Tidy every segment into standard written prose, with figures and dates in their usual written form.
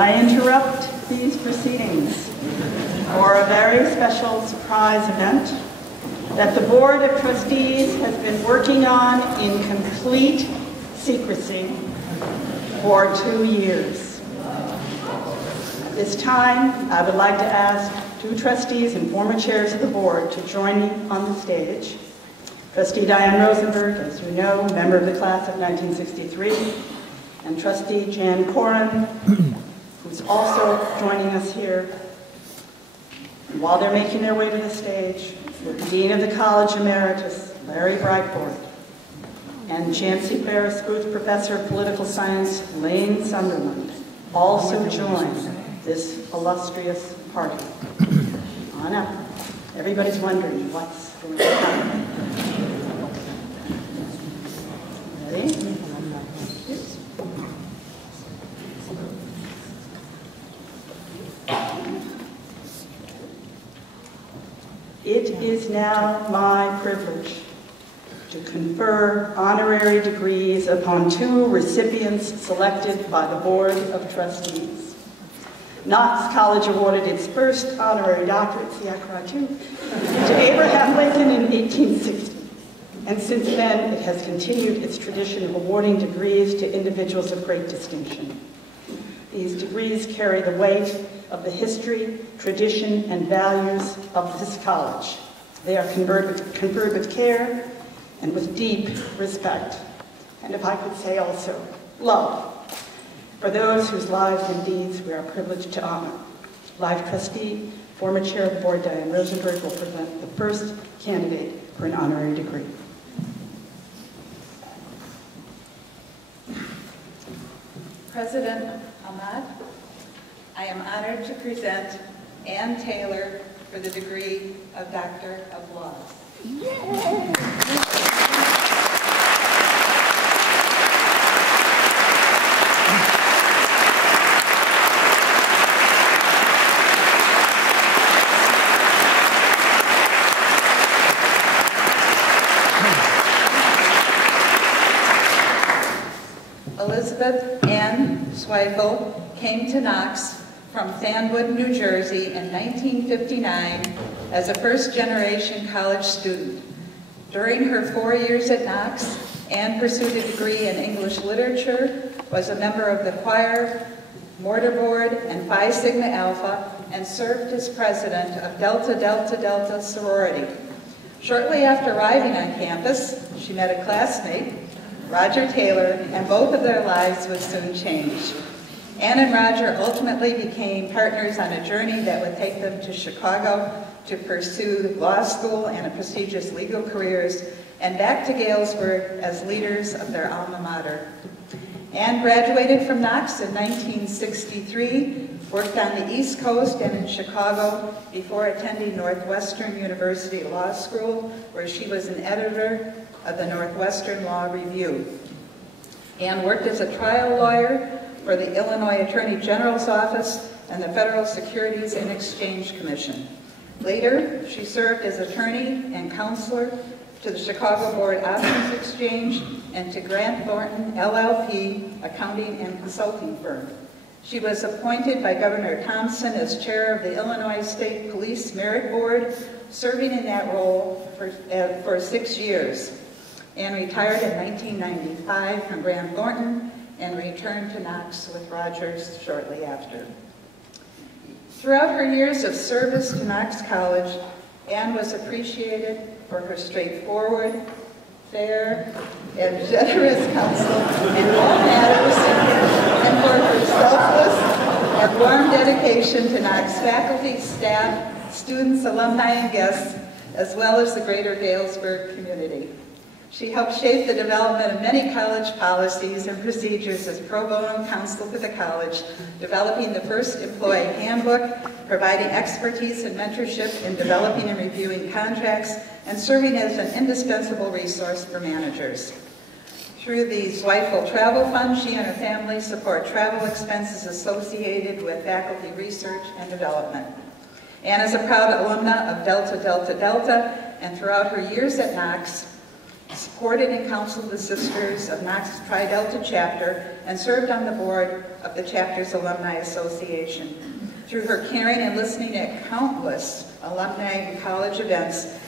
I interrupt these proceedings for a very special surprise event that the Board of Trustees has been working on in complete secrecy for 2 years. At this time, I would like to ask 2 trustees and former chairs of the board to join me on the stage. Trustee Diane Rosenberg, as you know, member of the class of 1963, and Trustee Jan Corin, who's also joining us here. And while they're making their way to the stage, the Dean of the College Emeritus, Larry Breitbart, and Chancy Ferris Booth Professor of Political Science, Lane Sunderland, also join this illustrious party. On up. Everybody's wondering what's going to happen. Ready? It is now my privilege to confer honorary degrees upon 2 recipients selected by the Board of Trustees. Knox College awarded its first honorary doctorate, to Abraham Lincoln in 1860. And since then, it has continued its tradition of awarding degrees to individuals of great distinction. These degrees carry the weight of the history, tradition, and values of this college. They are conferred with care and with deep respect, and if I could say also, love, for those whose lives and deeds we are privileged to honor. Live trustee, former chair of the board, Diane Rosenberg, will present the first candidate for an honorary degree. President Amant, I am honored to present Ann Taylor for the degree of Doctor of Laws. Yay! Elizabeth Ann Zweifel came to Knox from Fanwood, New Jersey in 1959 as a first-generation college student. During her 4 years at Knox, Ann pursued a degree in English literature, was a member of the choir, mortar board, and Phi Sigma Alpha, and served as president of Delta Delta Delta sorority. Shortly after arriving on campus, she met a classmate, Roger Taylor, and both of their lives would soon change. Ann and Roger ultimately became partners on a journey that would take them to Chicago to pursue law school and prestigious legal careers, and back to Galesburg as leaders of their alma mater. Ann graduated from Knox in 1963, worked on the East Coast and in Chicago before attending Northwestern University Law School, where she was an editor of the Northwestern Law Review. Ann worked as a trial lawyer for the Illinois Attorney General's Office and the Federal Securities and Exchange Commission. Later, she served as attorney and counselor to the Chicago Board Options Exchange and to Grant Thornton, LLP, accounting and consulting firm. She was appointed by Governor Thompson as chair of the Illinois State Police Merit Board, serving in that role for 6 years. Ann retired in 1995 from Grant Thornton and returned to Knox with Rogers shortly after. Throughout her years of service to Knox College, Ann was appreciated for her straightforward, fair, and generous counsel in all matters, and for her selfless and warm dedication to Knox faculty, staff, students, alumni, and guests, as well as the greater Galesburg community. She helped shape the development of many college policies and procedures as pro bono counsel for the college, developing the first employee handbook, providing expertise and mentorship in developing and reviewing contracts, and serving as an indispensable resource for managers. Through the Zweifel Travel Fund, she and her family support travel expenses associated with faculty research and development. Ann is a proud alumna of Delta Delta Delta, and throughout her years at Knox, supported and counseled the Sisters of Knox Tri-Delta Chapter, and served on the board of the chapter's Alumni Association. Through her caring and listening at countless alumni and college events,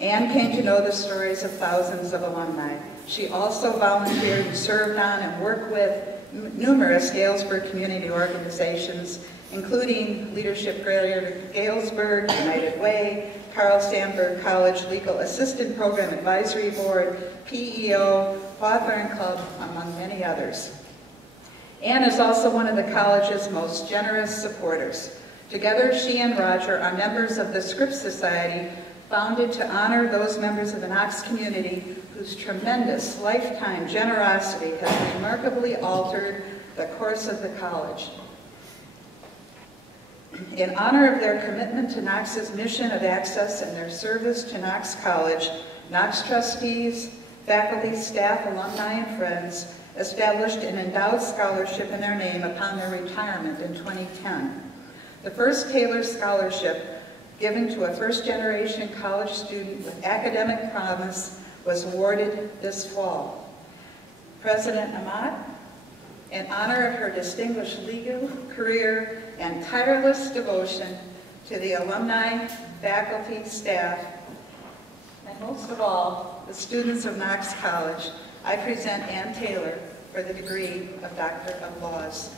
Anne came to know the stories of thousands of alumni. She also volunteered and served on and worked with numerous Galesburg community organizations, including Leadership Greater Galesburg, United Way, Carl Sandburg College Legal Assistant Program Advisory Board, PEO, Hawthorne Club, among many others. Anne is also one of the college's most generous supporters. Together, she and Roger are members of the Scripps Society, founded to honor those members of the Knox community whose tremendous lifetime generosity has remarkably altered the course of the college. In honor of their commitment to Knox's mission of access and their service to Knox College, Knox trustees, faculty, staff, alumni, and friends established an endowed scholarship in their name upon their retirement in 2010. The first Taylor Scholarship, given to a first-generation college student with academic promise, was awarded this fall. President Amant, in honor of her distinguished legal career and tireless devotion to the alumni, faculty, staff, and most of all, the students of Knox College, I present Ann Taylor for the degree of Doctor of Laws.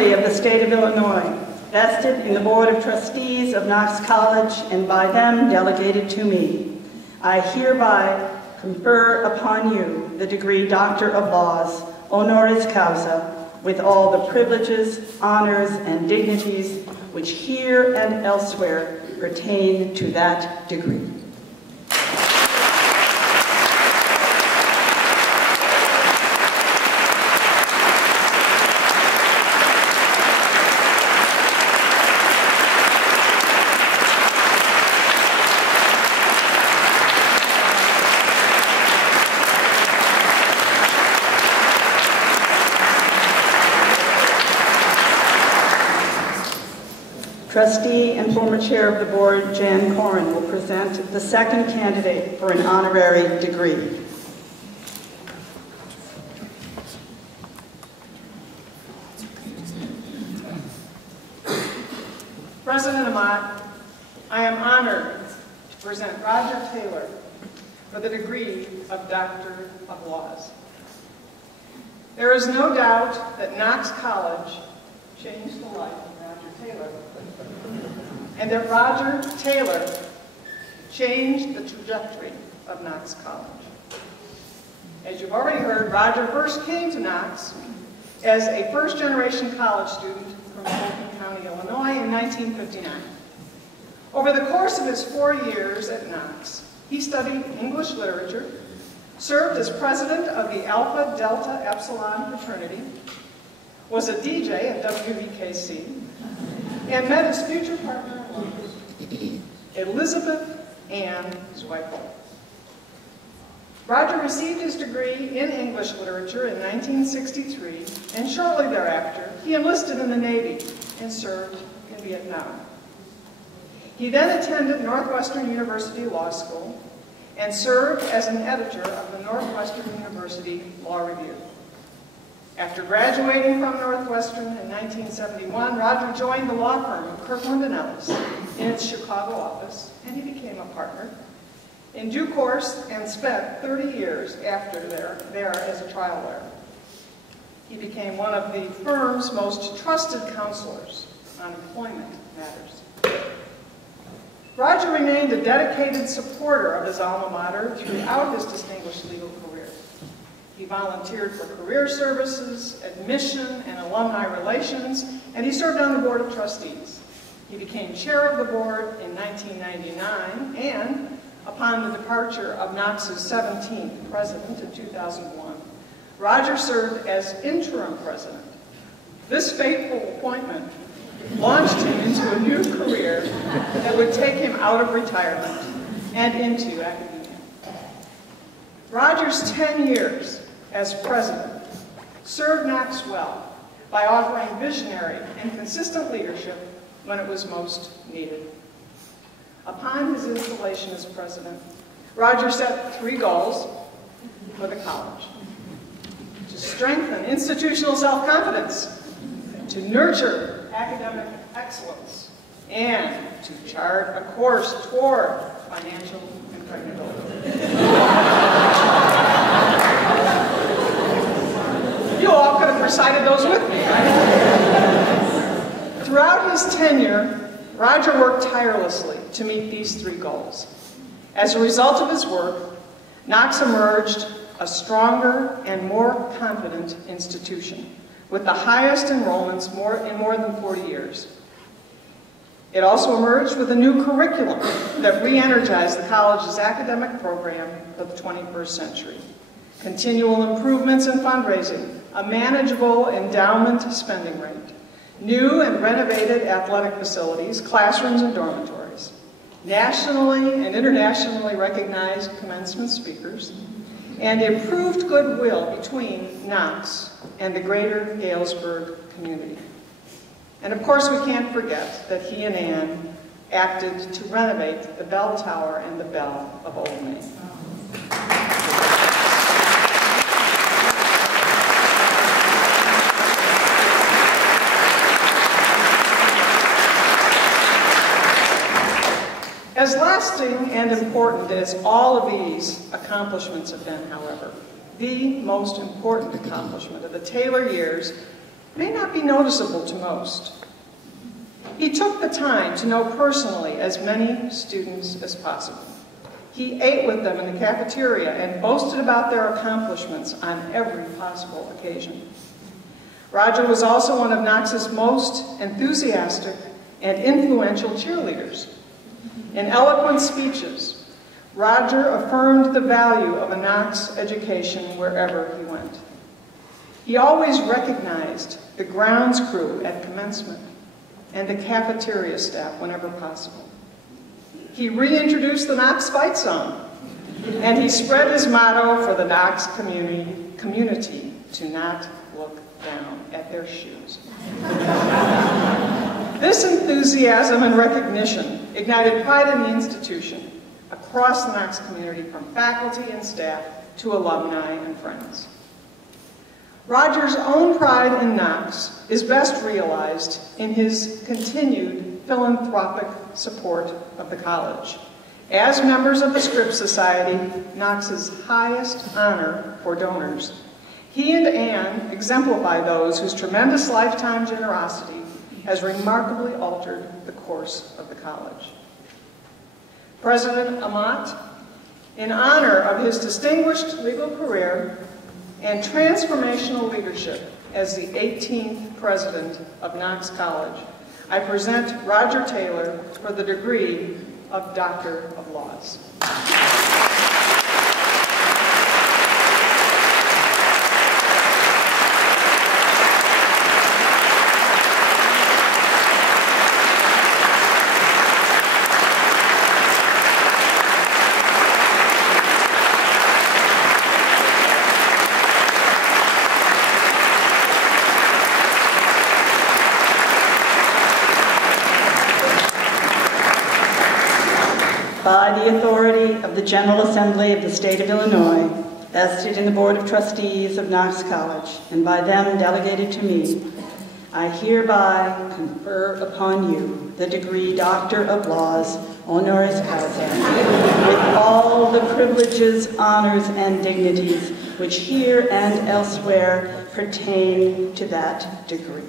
Of the State of Illinois, vested in the Board of Trustees of Knox College and by them delegated to me, I hereby confer upon you the degree Doctor of Laws, honoris causa, with all the privileges, honors, and dignities which here and elsewhere pertain to that degree. Trustee and former chair of the board, Jan Corin, will present the second candidate for an honorary degree. President Amant, I am honored to present Roger Taylor for the degree of Doctor of Laws. There is no doubt that Knox College changed the life of Roger Taylor, and that Roger Taylor changed the trajectory of Knox College. As you've already heard, Roger first came to Knox as a first-generation college student from Homecoming County, Illinois in 1959. Over the course of his 4 years at Knox, he studied English literature, served as president of the Alpha Delta Epsilon fraternity, was a DJ at WVKC, and met his future partner in life, Elizabeth Ann Zweifel. Roger received his degree in English literature in 1963, and shortly thereafter, he enlisted in the Navy and served in Vietnam. He then attended Northwestern University Law School and served as an editor of the Northwestern University Law Review. After graduating from Northwestern in 1971, Roger joined the law firm of Kirkland & Ellis in its Chicago office, and he became a partner in due course and spent 30 years after there as a trial lawyer. He became one of the firm's most trusted counselors on employment matters. Roger remained a dedicated supporter of his alma mater throughout his distinguished legal career. He volunteered for career services, admission, and alumni relations, and he served on the Board of Trustees. He became chair of the board in 1999, and upon the departure of Knox's 17th president in 2001, Roger served as interim president. This fateful appointment launched him into a new career that would take him out of retirement and into academia. Roger's 10 years as president served Knox well by offering visionary and consistent leadership when it was most needed. Upon his installation as president, Roger set 3 goals for the college: to strengthen institutional self-confidence, to nurture academic excellence, and to chart a course toward financial impregnability. You all could have recited those with me, right? Throughout his tenure, Roger worked tirelessly to meet these 3 goals. As a result of his work, Knox emerged a stronger and more confident institution with the highest enrollments in more than 40 years. It also emerged with a new curriculum that re-energized the college's academic program for the 21st century. Continual improvements in fundraising, a manageable endowment spending rate, new and renovated athletic facilities, classrooms and dormitories, nationally and internationally recognized commencement speakers, and improved goodwill between Knox and the greater Galesburg community. And of course, we can't forget that he and Anne acted to renovate the bell tower and the bell of Old Main. As lasting and important as all of these accomplishments have been, however, the most important accomplishment of the Taylor years may not be noticeable to most. He took the time to know personally as many students as possible. He ate with them in the cafeteria and boasted about their accomplishments on every possible occasion. Roger was also one of Knox's most enthusiastic and influential cheerleaders. In eloquent speeches, Roger affirmed the value of a Knox education wherever he went. He always recognized the grounds crew at commencement and the cafeteria staff whenever possible. He reintroduced the Knox fight song, and he spread his motto for the Knox community to not look down at their shoes. This enthusiasm and recognition ignited pride in the institution across the Knox community, from faculty and staff to alumni and friends. Roger's own pride in Knox is best realized in his continued philanthropic support of the college. As members of the Scripps Society, Knox's highest honor for donors, he and Anne exemplify those whose tremendous lifetime generosity has remarkably altered the course of the college. President Amant, in honor of his distinguished legal career and transformational leadership as the 18th president of Knox College, I present Roger Taylor for the degree of Doctor of Laws. By the authority of the General Assembly of the State of Illinois, vested in the Board of Trustees of Knox College, and by them delegated to me, I hereby confer upon you the degree Doctor of Laws, honoris causa, with all the privileges, honors, and dignities which here and elsewhere pertain to that degree.